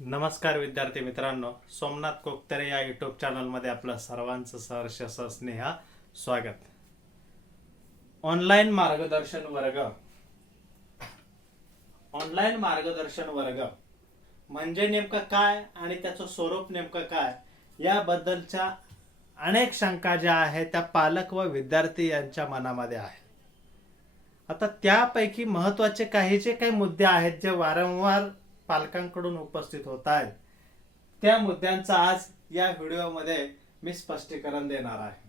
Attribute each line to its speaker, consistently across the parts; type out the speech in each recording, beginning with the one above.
Speaker 1: नमस्कार विद्यार्थी मित्रांनो सोमनाथ कोकतरे या युट्यूब चॅनलमध्ये आपलं सर्वांचं सहर्ष स्नेह स्वागत. ऑनलाईन मार्गदर्शन वर्ग. ऑनलाईन मार्गदर्शन वर्ग म्हणजे नेमकं काय आणि त्याचं स्वरूप नेमकं काय? याबद्दलच्या अनेक शंका ज्या आहेत त्या पालक व विद्यार्थी यांच्या मनामध्ये आहेत. आता त्यापैकी महत्त्वाचे काही जे काही मुद्दे आहेत जे वारंवार पालकांकडून उपस्थित होत आहेत. त्या मुद्द्यांचा आज या व्हिडिओमध्ये मी स्पष्टीकरण देणार आहे.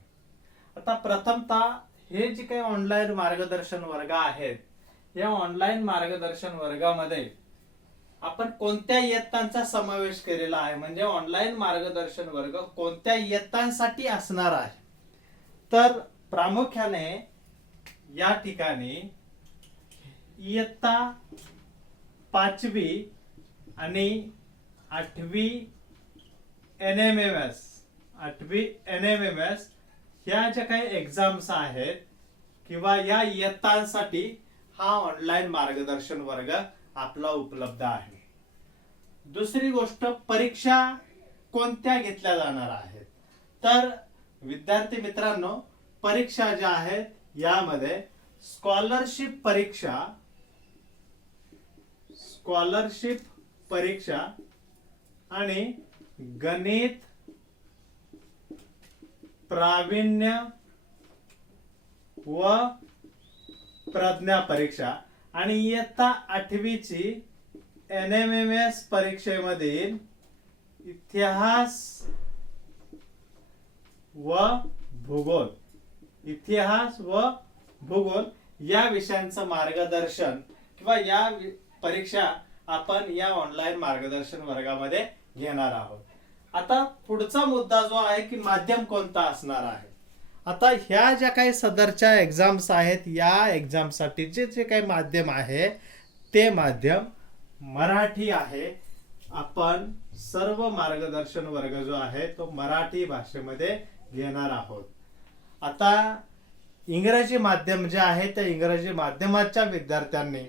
Speaker 1: आता प्रथमतः हे जे काही ऑनलाईन मार्गदर्शन वर्ग आहेत या ऑनलाईन मार्गदर्शन वर्गामध्ये आपण कोणत्या इयत्तांचा समावेश केलेला आहे? म्हणजे ऑनलाईन मार्गदर्शन वर्ग कोणत्या इयत्तांसाठी असणार आहे? तर प्रामुख्याने या ठिकाणी इयत्ता पाचवी आणि आठवी एन एम एम एस आठवी एन एम एम एस ह्या ज्या काही एक्झाम्स आहेत किंवा या इयत्तांसाठी हा ऑनलाईन मार्गदर्शन वर्ग आपला उपलब्ध आहे. दुसरी गोष्ट परीक्षा कोणत्या घेतल्या जाणार आहेत? तर विद्यार्थी मित्रांनो परीक्षा ज्या आहेत यामध्ये स्कॉलरशिप परीक्षा स्कॉलरशिप परीक्षा आणि गणित प्रावीण्य व प्रज्ञा परीक्षा. आणि इयत्ता आठवीची एन एम एम एस परीक्षेमधील इतिहास व भूगोल. इतिहास व भूगोल या विषयांचं मार्गदर्शन किंवा या परीक्षा आपण या ऑनलाईन मार्गदर्शन वर्गामध्ये घेणार आहोत. आता पुढचा मुद्दा जो आहे की माध्यम कोणता असणार आहे? आता ह्या ज्या काही सदरच्या एक्झाम्स आहेत या एक्झामसाठी जे जे काही माध्यम आहे ते माध्यम मराठी आहे. आपण सर्व मार्गदर्शन वर्ग जो आहे तो मराठी भाषेमध्ये घेणार आहोत. आता इंग्रजी माध्यम जे आहे त्या इंग्रजी माध्यमाच्या विद्यार्थ्यांनी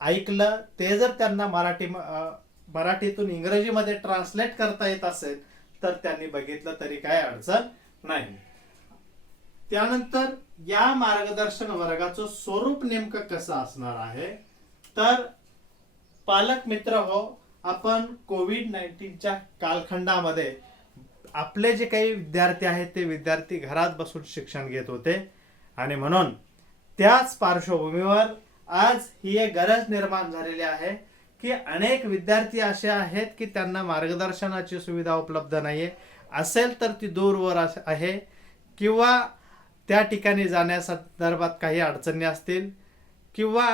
Speaker 1: ऐकलं ते जर त्यांना मराठी मराठीतून इंग्रजीमध्ये ट्रान्सलेट करता येत असेल तर त्यांनी बघितलं तरी काय अडचण नाही. त्यानंतर या मार्गदर्शन वर्गाचं स्वरूप नेमकं कसं असणार आहे? तर पालक मित्र हो आपण कोविड नाईन्टीनच्या कालखंडामध्ये आपले जे काही विद्यार्थी आहेत ते विद्यार्थी घरात बसून शिक्षण घेत होते. आणि म्हणून त्याच पार्श्वभूमीवर आज ही एक गरज निर्माण झालेली आहे की अनेक विद्यार्थी असे आहेत की त्यांना मार्गदर्शनाची सुविधा उपलब्ध नाहीये. असेल तर ती दूरवर आहे किंवा त्या ठिकाणी जाण्यासंदर्भात काही अडचणी असतील किंवा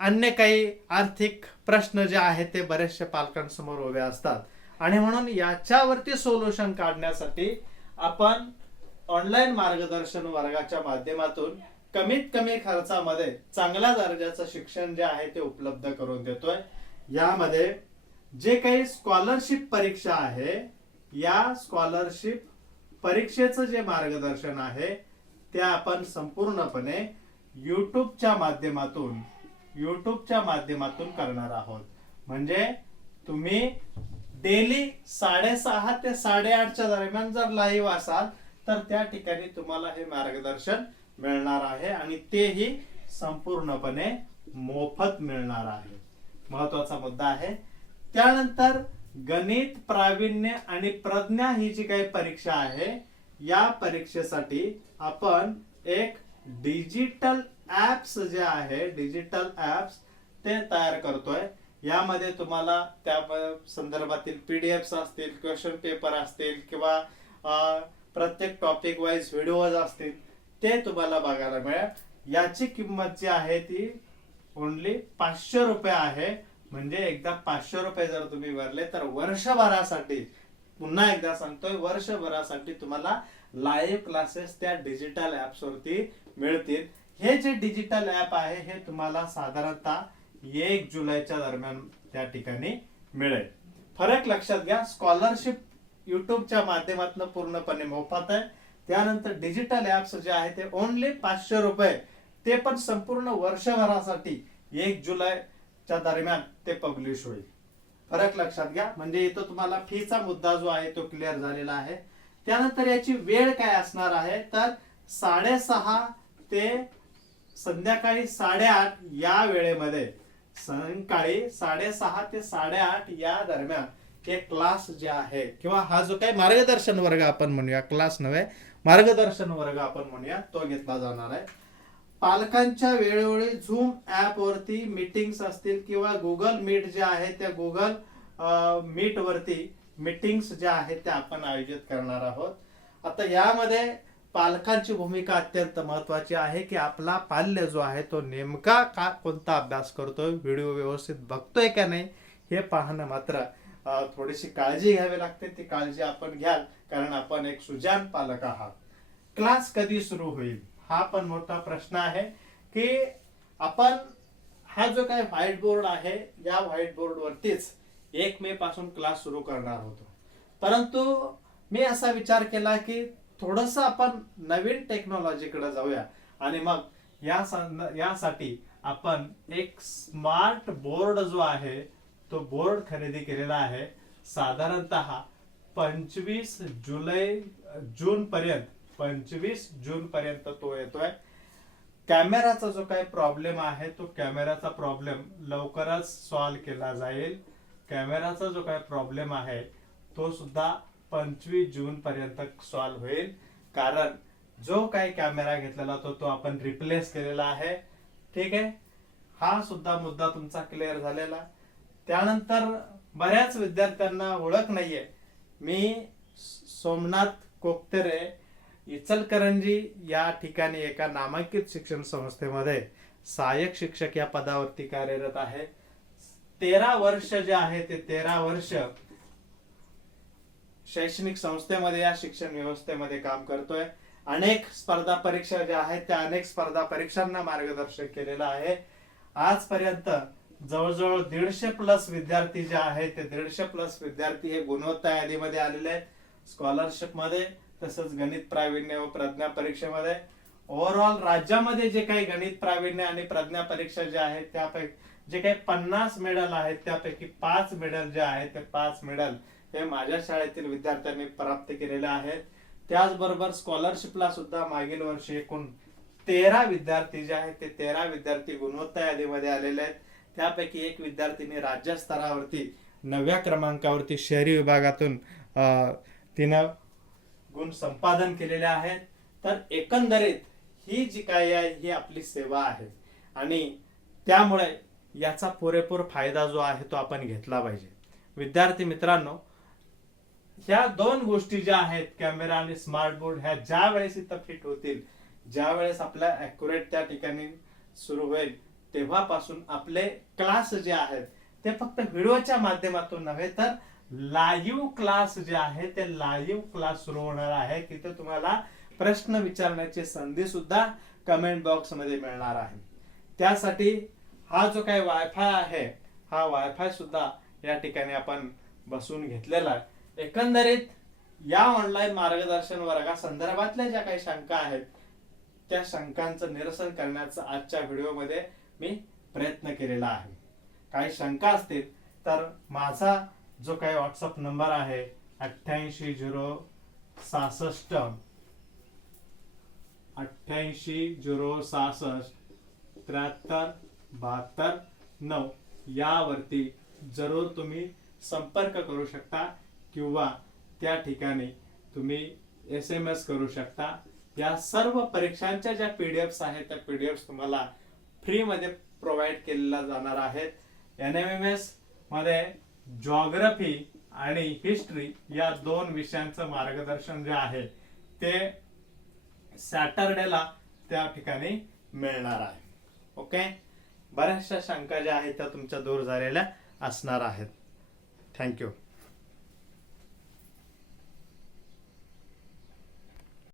Speaker 1: अन्य काही आर्थिक प्रश्न जे आहेत ते बरेचसे पालकांसमोर उभे असतात. आणि म्हणून याच्यावरती सोल्युशन काढण्यासाठी आपण ऑनलाईन मार्गदर्शन वर्गाच्या माध्यमातून कमीत कमी खर्चामध्ये चांगल्या दर्जाचं शिक्षण जे आहे ते उपलब्ध करून देतोय. यामध्ये जे काही स्कॉलरशिप परीक्षा आहे या स्कॉलरशिप परीक्षेचं जे मार्गदर्शन आहे ते आपण संपूर्णपणे युट्यूबच्या माध्यमातून युट्यूबच्या माध्यमातून करणार आहोत. म्हणजे तुम्ही डेली साडेसहा ते साडेआठच्या दरम्यान जर लाईव्ह असाल तर त्या ठिकाणी तुम्हाला हे मार्गदर्शन मिळणार आहे आणि तेही संपूर्णपणे मोफत मिळणार आहे. महत्त्वाचा मुद्दा आहे. त्यानंतर गणित प्रावीण्य आणि प्रज्ञा ही जी काही परीक्षा आहे या परीक्षेसाठी आपण एक डिजिटल ऍप्स जे आहे डिजिटल ऍप्स ते तयार करतोय. यामध्ये तुम्हाला त्या संदर्भातील पीडीएफ असतील क्वेश्चन पेपर असतील किंवा प्रत्येक टॉपिक वाईज व्हिडिओज असतील ते तुम्हाला बघायला मिळेल. याची किंमत जी आहे ती ओनली पाचशे रुपये आहे. म्हणजे एकदा पाचशे रुपये जर तुम्ही भरले तर वर्षभरासाठी पुन्हा एकदा सांगतोय वर्षभरासाठी तुम्हाला लाईव्ह क्लासेस त्या डिजिटल ऍप्स वरती मिळतील. हे जे डिजिटल ऍप आहे हे तुम्हाला साधारणतः एक जुलैच्या दरम्यान त्या ठिकाणी मिळेल. फरक लक्षात घ्या स्कॉलरशिप युट्यूबच्या माध्यमातून पूर्णपणे मोफत आहे. त्यानंतर डिजिटल ऍप्स जे आहे ते ओनली पाचशे रुपये. ते पण संपूर्ण वर्षभरासाठी एक जुलैच्या दरम्यान ते पब्लिश होईल. फरक लक्षात घ्या. म्हणजे इथं तुम्हाला फीचा मुद्दा जो आहे तो क्लिअर झालेला आहे. त्यानंतर याची वेळ काय असणार आहे? तर साडेसहा ते संध्याकाळी साडेआठ या वेळेमध्ये सायंकाळी साडेसहा ते साडेआठ या दरम्यान हे क्लास जे आहे किंवा हा जो काही मार्गदर्शन वर्ग आपण म्हणूया क्लास नव्हे मार्गदर्शन वर्ग आपण म्हणूया तो घेतला जाणार आहे. पालकांच्या वेळोवेळी झूम ऍप वरती मीटिंग्स असतील किंवा गुगल मीट जे आहे त्या गुगल मीट वरती मीटिंग्स ज्या आहेत त्या आपण आयोजित करणार आहोत. आता यामध्ये पालकांची भूमिका अत्यंत महत्वाची आहे की आपला पाल्य जो आहे तो नेमका का कोणता अभ्यास करतोय व्हिडिओ व्यवस्थित बघतोय का नाही हे पाहणं मात्र थोडीशी काळजी घ्यावी लागते ती काळजी आपण घ्याल कारण आपण एक सुजान पालक आहात. क्लास कधी सुरू होईल? हा पण मोठा प्रश्न आहे की आपण हा जो काही व्हाईट बोर्ड आहे या व्हाईट बोर्ड वरतीच एक मे पासून क्लास सुरू करणार होतो. परंतु मी असा विचार केला की थोडस आपण नवीन टेक्नॉलॉजीकडे जाऊया आणि मग या यासाठी आपण एक स्मार्ट बोर्ड जो आहे तो बोर्ड खरेदी केलेला आहे. साधारणतः पंचवीस जुलै जून पर्यंत पंचवीस जून पर्यंत तो येतोय. कॅमेराचा जो काही प्रॉब्लेम आहे तो कॅमेराचा प्रॉब्लेम लवकरच सॉल्व केला जाईल. कॅमेराचा जो काही प्रॉब्लेम आहे तो सुद्धा पंचवीस जून पर्यंत सॉल्व्ह होईल. कारण जो काही कॅमेरा घेतलेला तो तो आपण रिप्लेस केलेला आहे. ठीक आहे? हा सुद्धा मुद्दा तुमचा क्लिअर झालेला. त्यानंतर बऱ्याच विद्यार्थ्यांना ओळख नाहीये. मी सोमनाथ कोकतेरे इचलकरंजी या ठिकाणी एका नामांकित शिक्षण संस्थेमध्ये सहाय्यक शिक्षक या पदावरती कार्यरत आहे. तेरा वर्ष जे आहे ते तेरा वर्ष शैक्षणिक संस्थेमध्ये या शिक्षण व्यवस्थेमध्ये काम करतोय. अनेक स्पर्धा परीक्षा ज्या आहेत त्या अनेक स्पर्धा परीक्षांना मार्गदर्शन केलेलं आहे. आजपर्यंत जवळजवळ दीडशे प्लस विद्यार्थी जे आहेत ते दीडशे प्लस विद्यार्थी हे गुणवत्ता यादीमध्ये आलेले आहेत. स्कॉलरशिपमध्ये तसंच गणित प्रावीण्य व प्रज्ञा परीक्षेमध्ये. ओव्हरऑल राज्यामध्ये जे काही गणित प्रावीण्य आणि प्रज्ञा परीक्षा जे आहेत त्यापैकी जे काही पन्नास मेडल आहेत त्यापैकी पाच मेडल जे आहेत ते पाच मेडल हे माझ्या शाळेतील विद्यार्थ्यांनी प्राप्त केलेले आहेत. त्याचबरोबर स्कॉलरशिपला सुद्धा मागील वर्षी एकूण तेरा विद्यार्थी जे आहेत ते तेरा विद्यार्थी गुणवत्ता यादीमध्ये आलेले आहेत. त्यापैकी एक विद्यार्थीने राज्यस्तरावरती नव्या क्रमांकावरती शहरी विभागातून तिनं गुण संपादन केलेले आहेत. तर एकंदरीत ही जी काही आहे ही आपली सेवा आहे. आणि त्यामुळे याचा पुरेपूर फायदा जो आहे तो आपण घेतला पाहिजे. विद्यार्थी मित्रांनो ह्या दोन गोष्टी ज्या आहेत कॅमेरा आणि स्मार्ट बोर्ड ह्या ज्या वेळेस इथं फिट होतील ज्या वेळेस आपल्या अॅक्युरेट त्या ठिकाणी सुरू होईल तेव्हापासून आपले क्लास जे आहेत ते फक्त व्हिडिओच्या माध्यमातून नव्हे तर लाईव्ह क्लास जे आहे ते लाईव्ह क्लास सुरू होणार आहे. तिथे तुम्हाला प्रश्न विचारण्याची संधी सुद्धा कमेंट बॉक्समध्ये मिळणार आहे. त्यासाठी हा जो काही वायफाय आहे हा वायफाय सुद्धा या ठिकाणी आपण बसून घेतलेला आहे. एकंदरीत या ऑनलाईन मार्गदर्शन वर्गा संदर्भातल्या ज्या काही शंका आहेत त्या शंकांचं निरसन करण्याचा आजच्या व्हिडिओमध्ये मी प्रयत्न केलेला आहे. काही शंका असतील तर माझा जो काही व्हॉट्सअप नंबर आहे अठ्ठ्याऐंशी झिरो सहासष्ट अठ्ठ्याऐंशी झिरो सहासष्ट त्र्याहत्तर बहात्तर नऊ यावरती जरूर तुम्ही संपर्क करू शकता किंवा त्या ठिकाणी तुम्ही एस एम एस करू शकता. या सर्व परीक्षांच्या ज्या पीडीएफ आहेत त्या पीडीएफ तुम्हाला फ्रीमध्ये प्रोव्हाइड केलेला जाणार आहेत. एन एम एम एसमध्ये जॉग्रफी आणि हिस्ट्री या दोन विषयांचं मार्गदर्शन जे आहे ते सॅटरडेला त्या ठिकाणी मिळणार आहे. ओके बऱ्याचशा शंका ज्या आहेत त्या तुमच्या दूर झालेल्या असणार आहेत. थँक्यू